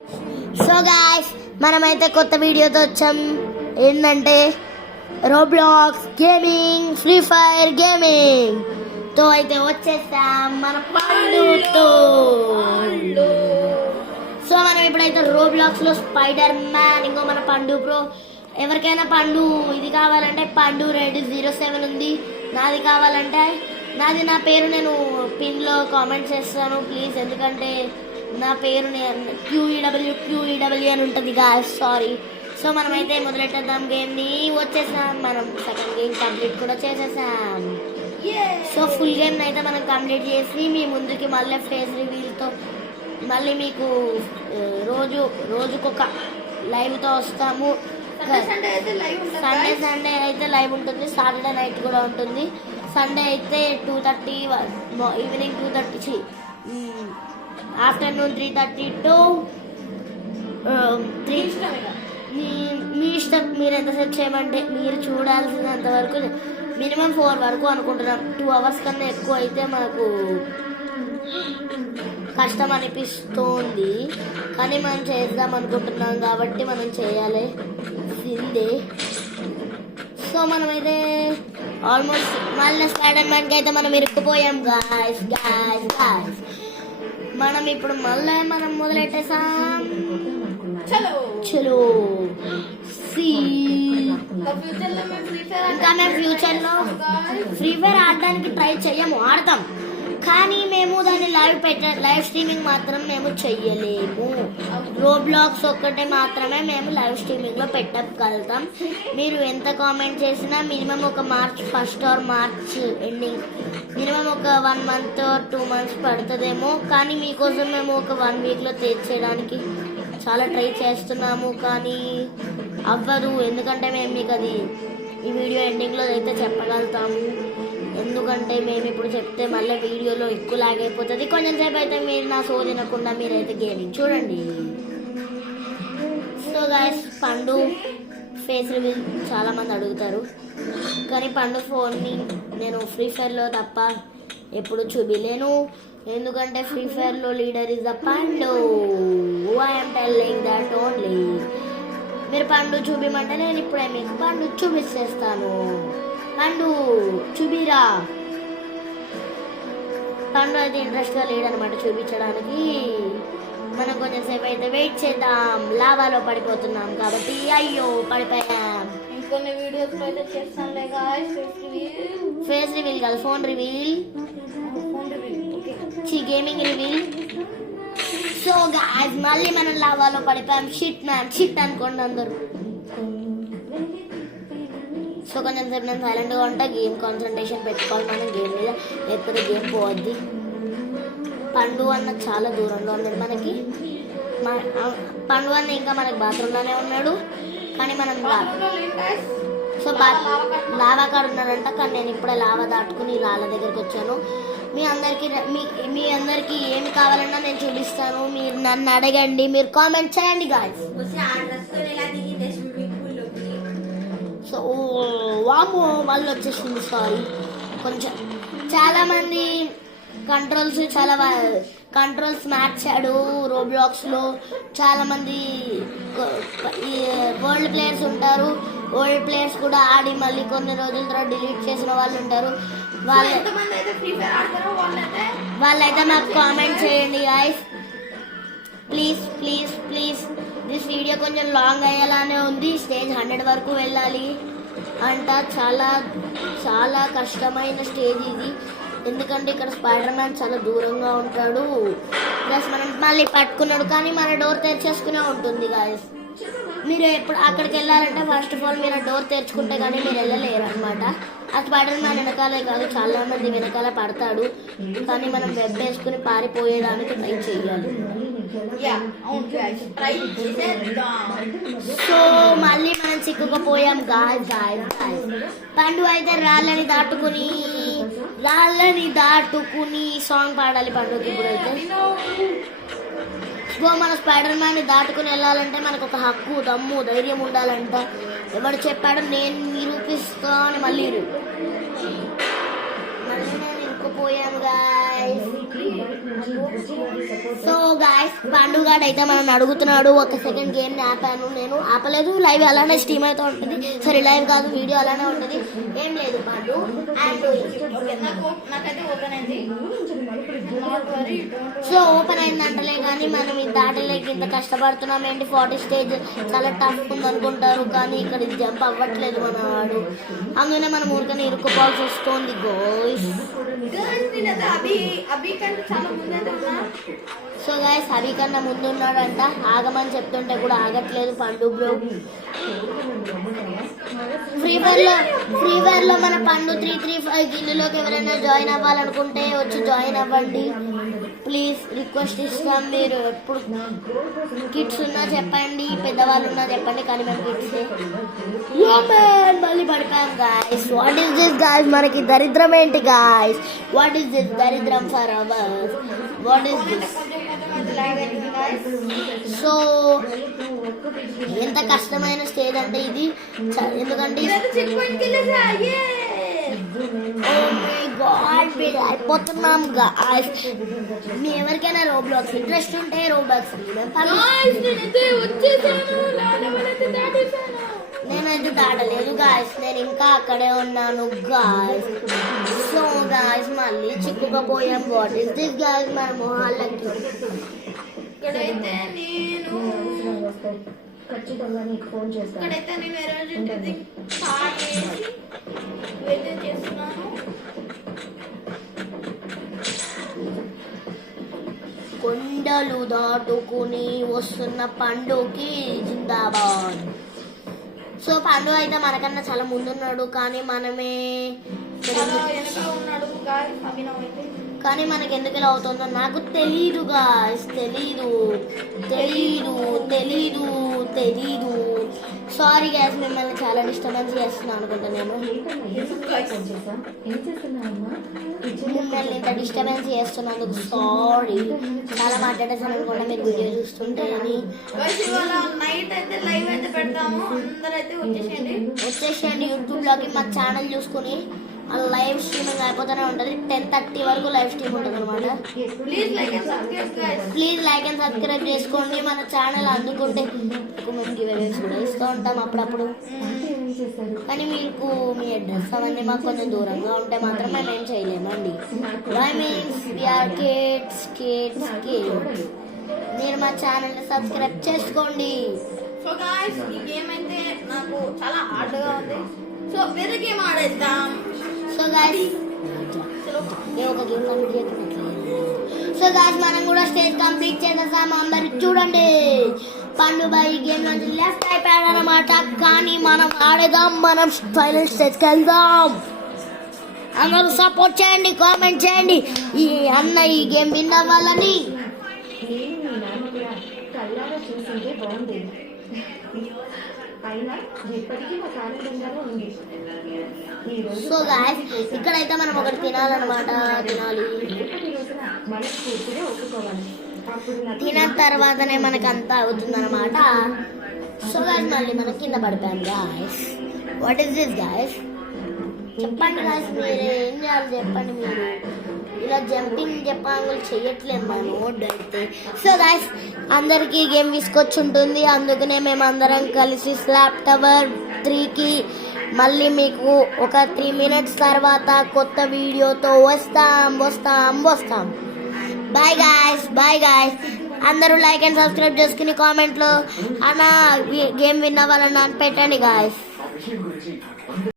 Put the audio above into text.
So guys మనమైతే కొత్త వీడియోతో వచ్చాం. ఏంటంటే Roblox gaming, free fire gaming తో అయితే వచ్చేసాం మన పండుతో. సో మనం ఇప్పుడైతే రోబ్లాక్స్ లో స్పైడర్ మ్యాన్, ఇంకో మన పండు బ్రో. ఎవరికైనా పండు ఇది కావాలంటే పండు రెడ్ 07 ఉంది. నాది కావాలంటే నా పేరు నేను పిన్ లో కామెంట్ చేస్తాను ప్లీజ్, ఎందుకంటే నా పేరు QEW అని ఉంటుంది గాయ్స్, సారీ. సో మనమైతే మొదలెట్టేద్దాం గేమ్ ని. వచ్చేసాం, మనం సెకండ్ గేమ్ కంప్లీట్ కూడా చేసేసాం. సో ఫుల్ గేమ్ అయితే మనం కంప్లీట్ చేసి మీ ముందుకి మళ్ళీ ఫేస్ రివీల్ తో మళ్ళీ మీకు రోజుకొక లైవ్ తో వస్తాము. సండే అయితే లైవ్ ఉంటుంది, సాటర్డే నైట్ కూడా ఉంటుంది. సండే అయితే 2:30 ఈవినింగ్ 2:30 ఆఫ్టర్నూన్ 3:30 టు 3. మీ ఇష్టం, మీరు ఎంతసేపు చేయమంటే. మీరు చూడాల్సినంత వరకు మినిమం 4 వరకు అనుకుంటున్నాం. 2 అవర్స్ కన్నా ఎక్కువ అయితే మాకు కష్టం అనిపిస్తుంది, కానీ మనం చేద్దాం అనుకుంటున్నాం కాబట్టి మనం చేయాలి సిందే. సో మనమైతే ఆల్మోస్ట్ మళ్ళీ స్పైడర్ మ్యాన్కి అయితే మనం ఇరుక్కుపోయాం గాయ్స్. మనం ఇప్పుడు మళ్ళీ మనం మొదలెట్టేసాం. చలో ఇంకా మేము ఫ్యూచర్ లో ఫ్రీ ఫైర్ ఆడడానికి ట్రై చెయ్యము, ఆడతాం, కానీ మేము దాన్ని లైవ్ స్ట్రీమింగ్ మాత్రం మేము చెయ్యలేము. రోబ్లాక్స్ ఒక్కటే మాత్రమే మేము లైవ్ స్ట్రీమింగ్ లో పెట్టగలుగుతాం. మీరు ఎంత కామెంట్ చేసినా మినిమం ఒక March 1st are March ending, minimum ఒక 1 month ఆర్ 2 months పడుతుందేమో, కానీ మీకోసం మేము ఒక 1 week లో చేయడానికి చాలా ట్రై చేస్తున్నాము, కానీ అవ్వదు. ఎందుకంటే మేము మీకు అది ఈ వీడియో ఎండింగ్లో అయితే చెప్పగలుగుతాము, ఎందుకంటే మేము ఇప్పుడు చెప్తే మళ్ళీ వీడియోలో ఎక్కువ లాగైపోతుంది. కొంచెం సేపు అయితే మీరు నా షో తినకుండా మీరైతే గేమింగ్ చూడండి. సో గాయ్స్, పండు ఫేస్ రివీల్ చాలామంది అడుగుతారు, కానీ పండు ఫోన్ని నేను ఫ్రీ ఫైర్లో తప్ప ఎప్పుడు చూపిలేను, ఎందుకంటే ఫ్రీ ఫైర్లో లీడర్ ఇస్ ద పండు. I'm telling that only. మీరు పండు చూపిమంటే నేను ఇప్పుడే మీకు పండు చూపిస్తేస్తాను. పండు చూపిరా. పండు అయితే ఇంట్రెస్ట్గా లేడనమాట చూపించడానికి. మనం కొంచెం సేపు అయితే వెయిట్ చేద్దాం. లావాలో పడిపోతున్నాం కాబట్టి. అయ్యో పడిపోయాం. ఇంకొన్ని వీడియోస్ అయితే చేస్తానులే గాయ్స్. ఫేస్ రివీల్ కాదు, phone reveal, gaming reveal. So guys మళ్ళీ మనం లావాలో పడిపోయాం. షిట్ అనుకోండి అందరూ. సో కొంచెం సేపు నేను సైలెంట్గా ఉంటా, గేమ్ కాన్సన్ట్రేషన్ పెట్టుకోవాలి మనం గేమ్ మీద, లేకపోతే గేమ్ పోవద్ది. పండు అన్న చాలా దూరంలో ఉన్నాడు మనకి. పండు అన్న ఇంకా మనకి బాత్రూంలోనే ఉన్నాడు, కానీ మనం సో లావా కాడ ఉన్నాడంట, కానీ నేను ఇప్పుడే లావా దాటుకుని రాళ్ళ దగ్గరికి వచ్చాను. మీ అందరికి ఏమి కావాలన్నా నేను చూపిస్తాను, మీరు నన్ను అడగండి, మీరు కామెంట్ చేయండి గాయ్స్. సో వామో వాళ్ళు వచ్చేసింది, సారీ. కొంచెం చాలామంది కంట్రోల్స్ మార్చాడు రోబ్లాక్స్లో. చాలామంది వరల్డ్ ప్లేయర్స్ ఉంటారు, ఓల్డ్ ప్లేయర్స్ కూడా ఆడి మళ్ళీ కొన్ని రోజుల తర్వాత డిలీట్ చేసిన వాళ్ళు ఉంటారు. వాళ్ళైతే మాకు కామెంట్ చేయండి గాయ్స్, ప్లీజ్. దిస్ వీడియో కొంచెం లాంగ్ అయ్యేలానే ఉంది. స్టేజ్ 100 వరకు వెళ్ళాలి అంట. చాలా కష్టమైన స్టేజ్ ఇది, ఎందుకంటే ఇక్కడ స్పైడర్ మ్యాన్ చాలా దూరంగా ఉంటాడు, ప్లస్ మనం మళ్ళీ పట్టుకున్నాడు, కానీ మన డోర్ తెరిచేసుకునే ఉంటుంది గాయస్. మీరు ఎప్పుడు అక్కడికి వెళ్ళాలంటే ఫస్ట్ ఆఫ్ ఆల్ మీరు డోర్ తెరుచుకుంటే కానీ మీరు వెళ్ళలేరు అనమాట. ఆ స్పైడర్ మ్యాన్ వెనకాలే కాదు, చాలా మంది వెనకాల పడతాడు, కానీ మనం వెబ్ వేసుకుని పారిపోయేదానికి ట్రై చేయాలి. సో మళ్ళీ మనం చిక్కుకుపోయాం గాయ్స్. పండు అయితే రాళ్ళని దాటుకుని సాంగ్ పాడాలి పండుగకి. ఇప్పుడైతే సో మన స్పైడర్ మ్యాన్ దాటుకుని వెళ్ళాలంటే మనకు ఒక హక్కు, దమ్ము, ధైర్యం ఉండాలంట. ఎవడు చెప్పాడు నేను నిరూపిస్తా అని. మళ్ళీ నేను ఇరుక్కుపోయాను గాయ్. గాయస్. సో గాయస్ పండుగ అయితే మనం అడుగుతున్నాడు, ఒక సెకండ్ గేమ్ ని ఆపాను, నేను ఆపలేదు, లైవ్ అలానే స్ట్రీమ్ అయితే ఉంటుంది, సరే లైవ్ కాదు వీడియో అలానే ఉంటుంది, ఏం లేదు పండు. అండ్ నాకైతే ఓపెన్ అయింది. Not worry, don't worry. So open అయిందంటలే కానీ మనం ఇది దాటలేక ఇంత కష్టపడుతున్నాం ఏంటి, 40 స్టేజ్ చాలా టఫ్ ఉంది అనుకుంటారు, కానీ ఇక్కడ ఇది జంప్ అవ్వట్లేదు మన వాడు, అందుకనే మనం ఊరికనే ఇరుక్కుపోవాల్సి వస్తుంది గోయ్స్. Guys, నేనైతే అభి కంటే చాలా ముందైతే ఉన్నా. సో గాయస్ హరి కన్నా ముందు ఉన్నాడంట, ఆగమని చెప్తుంటే కూడా ఆగట్లేదు పండు బ్రో. ఫ్రీ ఫైర్ లో మన పండు 335 గిల్లులోకి ఎవరైనా జాయిన్ అవ్వాలనుకుంటే వచ్చి జాయిన్ అవ్వండి ప్లీజ్, రిక్వెస్ట్ ఇస్తాం. మీరు ఎప్పుడు కిడ్స్ ఉన్నా చెప్పండి, పెద్దవాళ్ళు ఉన్నా చెప్పండి, కానీ మేము కిడ్స్ మళ్ళీ పడిపోయాం guys. What is this guys, మనకి దరిద్రం ఏంటి గాయస్, వాట్ ఈస్ దిస్ దరిద్రం for ours, what is this. Live అవుతుంది guys. సో ఎంత కష్టమైన స్టేజ్ అంటే ఇది, ఎందుకంటే నేనైతే చెక్ పాయింట్ కెళ్ళేసా. అయిపోతున్నాం గాయస్. మీ ఎవరికైనా రోబ్లాక్స్ ఇంట్రెస్ట్ ఉంటే రోబ్లాక్స్ నేనైతే వచ్చేసాను, నా లెవెల్ అయితే దాటేసాను. నేనైతే దాటలేదు గాయస్, నేను ఇంకా అక్కడే ఉన్నాను గాయస్. సో గాయస్ మళ్ళీ చిక్కుకపోయాం. వాట్ ఈస్ దిస్ గాయస్, మన మొహాలకి ఇక్కడైతే నేను ఖచ్చితంగా నీకు ఫోన్ చేస్తాను. ఇక్కడైతే నేను ఎరోజ్ ఉంటుంది స్టార్ట్ చేసి వెయిట్ చేస్తున్నాను. కొండలు దాటుకుని వస్తున్న పండుకి జిందాబాద్. సో పండు అయితే మనకన్నా చాలా ముందున్నాడు, కానీ మనమే చాలా వెనక ఉన్నాడు guys. అభినవ్ అయితే కానీ మనకి ఎందుకు ఇలా అవుతుందో నాకు తెలీదు గాయస్, తెలీదు. సారీ గాయస్, మిమ్మల్ని చాలా డిస్టర్బెన్స్ చేస్తున్నాను అనుకుంటా నేను, ఫోన్ చేసా. ఏం చేస్తున్నావమ్మా? మిమ్మల్ని ఇంత డిస్టర్బెన్స్ చేస్తున్నందుకు సారీ. చాలా మాట్లాడేసాను అనుకుంటా మీరు వీడియో చూస్తుంటే అని. guys, ఇవాళ నైట్ అయితే లైవ్ అయితే పెడతాము, అందరైతే వచ్చేసేయండి యూట్యూబ్లోకి, మా ఛానల్ చూసుకుని లైవ్ స్ట్రీమింగ్ అయిపోతూనే ఉంటుంది, 10:30 వరకు లైవ్ స్ట్రీమ్ ఉంటుంది అనమాట. Please like and subscribe guys. Please like and subscribe చేసుకోండి. మన ఛానల్ అందుకుంటే మేము గివ్అవేస్ కూడా ఇస్తూ ఉంటాం అప్పుడప్పుడు, ఏం చేశారు? కానీ మీకు మీ అడ్రస్ అవన్నీ మాకు కొంచెం దూరంగా ఉంటే మాత్రం మేము ఏం చేయలేమండి. I means we are kids. మీరు మా ఛానల్ని సబ్స్క్రైబ్ చేసుకోండి. సో గాయ్స్, ఈ గేమ్ అయితే నాకు చాలా హార్డ్గా ఉంది, సో వేరే గేమ్ ఆడేద్దాం. సో గాయస్ ఒక గేమ్ కంప్లీట్ చేస్తున్నట్లేదు. సో గాయస్ మనం కూడా స్టేజ్ కంప్లీట్ చేసేసాము. అందరు చూడండి పండు బాయ్ గేమ్ నుంచి లెఫ్ట్ అయిపోయాడు అనమాట, కానీ మనం ఆడేదాం, మనం ఫైనల్ స్టేజ్కి వెళ్దాం. అందరూ సపోర్ట్ చేయండి, కామెంట్ చేయండి, ఈ అన్న ఈ గేమ్ విన్ అవ్వాలని. నేను మీ నాన్న కూడా కళ్ళారా చూసింటే బాగుండేది, అయినా ఎప్పటికీ నాకు ఆనందంగానే ఉంది. సో గాయస్ ఇక్కడైతే మనం ఒకటి తినాలన్నమాట, తినాలి. రేపటి రోజున మనస్ఫూర్తిగా ఒప్పుకోవాలి, అప్పుడు నాకు తిన్న తర్వాతనే మనకు అంతా అవుతుంది అనమాట. సో గాయస్ మళ్ళీ మనం కింద పడిపోయాం guys. What is this guys, చెప్పండి గాయస్, మీరు ఏం చేయాలి చెప్పండి. మీరు ఇలా జంపింగ్ జపాంగులు చేయట్లేదు మా నోడ్ అయితే. సో గాయస్ అందరికీ గేమ్ తీసుకొచ్చి ఉంటుంది, అందుకనే మేము అందరం కలిసి స్లాప్ టవర్ 3కి మళ్ళీ మీకు ఒక 3 minutes తర్వాత కొత్త వీడియోతో వస్తాం. Bye guys. అందరూ లైక్ అండ్ సబ్స్క్రైబ్ చేసుకుని కామెంట్లో అన్న గేమ్ విన్ అవ్వాలని పెట్టండి గాయస్.